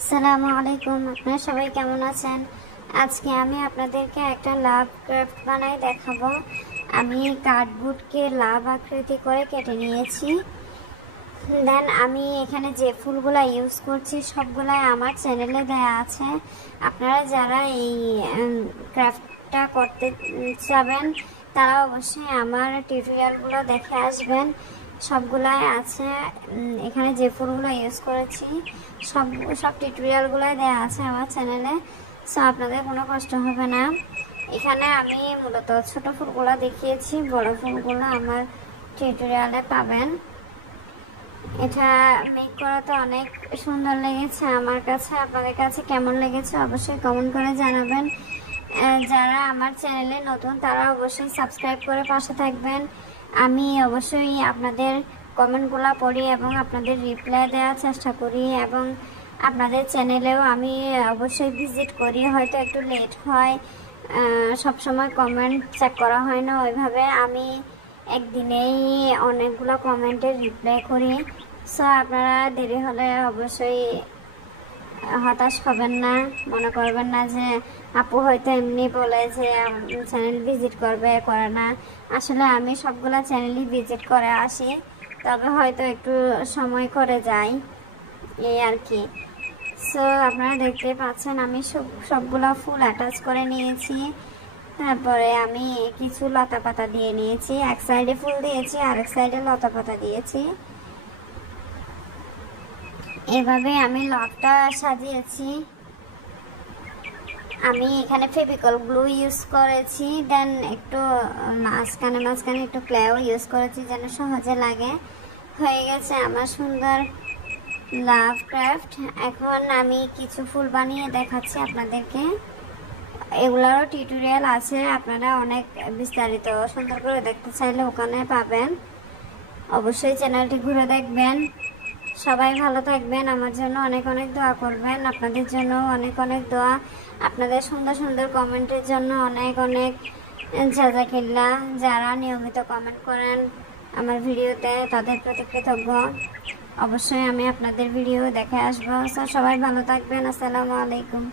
আসসালামু আলাইকুম, আপনারা সবাই কেমন আছেন? আজকে আমি আপনাদেরকে একটা লাভ ক্রাফট বানাই দেখাবো। আমি কার্ডবোর্ডকে লাভ আকৃতি করে কেটে নিয়েছি। দেন আমি এখানে যে ফুলগুলা ইউজ করছি সবগুলাই আমার চ্যানেলে দেয়া আছে। আপনারা যারা এই ক্রাফটটা করতে চাবেন তারা অবশ্যই আমার টিউটোরিয়ালগুলো দেখে আসবেন। সবগুলাই আছে এখানে যে ফুলগুলো ইউজ করেছি সব টিউটোরিয়ালগুলোই দেওয়া আছে আমার চ্যানেলে, সো আপনাদের কোনো কষ্ট হবে না। এখানে আমি মূলত ছোট ফুলগুলো দেখিয়েছি, বড় ফুলগুলো আমার টিউটোরিয়ালে পাবেন। এটা মেক করাতে অনেক সুন্দর লেগেছে আমার কাছে। আপনাদের কাছে কেমন লেগেছে অবশ্যই কমেন্ট করে জানাবেন। যারা আমার চ্যানেলে নতুন তারা অবশ্যই সাবস্ক্রাইব করে পাশে থাকবেন। আমি অবশ্যই আপনাদের কমেন্টগুলো পড়ি এবং আপনাদের রিপ্লাই দেওয়ার চেষ্টা করি, এবং আপনাদের চ্যানেলেও আমি অবশ্যই ভিজিট করি। হয়তো একটু লেট হয়, সব সময় কমেন্ট চেক করা হয় না ওইভাবে। আমি একদিনেই অনেকগুলো কমেন্টের রিপ্লাই করি, সো আপনারা দেরি হলে অবশ্যই হতাশ হবেন না, মনে করবেন না যে আপু হয়তো এমনি বলে যে চ্যানেল ভিজিট করবে, করে না। আসলে আমি সবগুলা চ্যানেলই ভিজিট করে আসি, তবে হয়তো একটু সময় করে যাই, এই আর কি। সো আপনারা দেখতে পাচ্ছেন আমি সবগুলা ফুল অ্যাটাচ করে নিয়েছি। তারপরে আমি কিছু লতা পাতা দিয়ে নিয়েছি, এক সাইডে ফুল দিয়েছি আর এক সাইডে লতা পাতা দিয়েছি। এভাবে আমি লকটা সাজিয়েছি। আমি এখানে ফেভিকল গ্লু ইউজ করেছি, দেন একটু মাঝখানে একটু ক্লেও ইউজ করেছি যেন সহজে লাগে। হয়ে গেছে আমার সুন্দর লাভ ক্রাফট। এখন আমি কিছু ফুল বানিয়ে দেখাচ্ছি আপনাদেরকে। এগুলোরও টিউটোরিয়াল আছে, আপনারা অনেক বিস্তারিত সুন্দর করে দেখতে চাইলে ওখানে পাবেন। অবশ্যই চ্যানেলটি ঘুরে দেখবেন। সবাই ভালো থাকবেন, আমার জন্য অনেক অনেক দোয়া করবেন। আপনাদের জন্য অনেক অনেক দোয়া, আপনাদের সুন্দর সুন্দর কমেন্টের জন্য অনেক অনেক জাযাকিল্লাহ। যারা নিয়মিত কমেন্ট করেন আমার ভিডিওতে তাদের প্রতি কৃতজ্ঞ। অবশ্যই আমি আপনাদের ভিডিও দেখে আসবো। সবাই ভালো থাকবেন। আসসালামু আলাইকুম।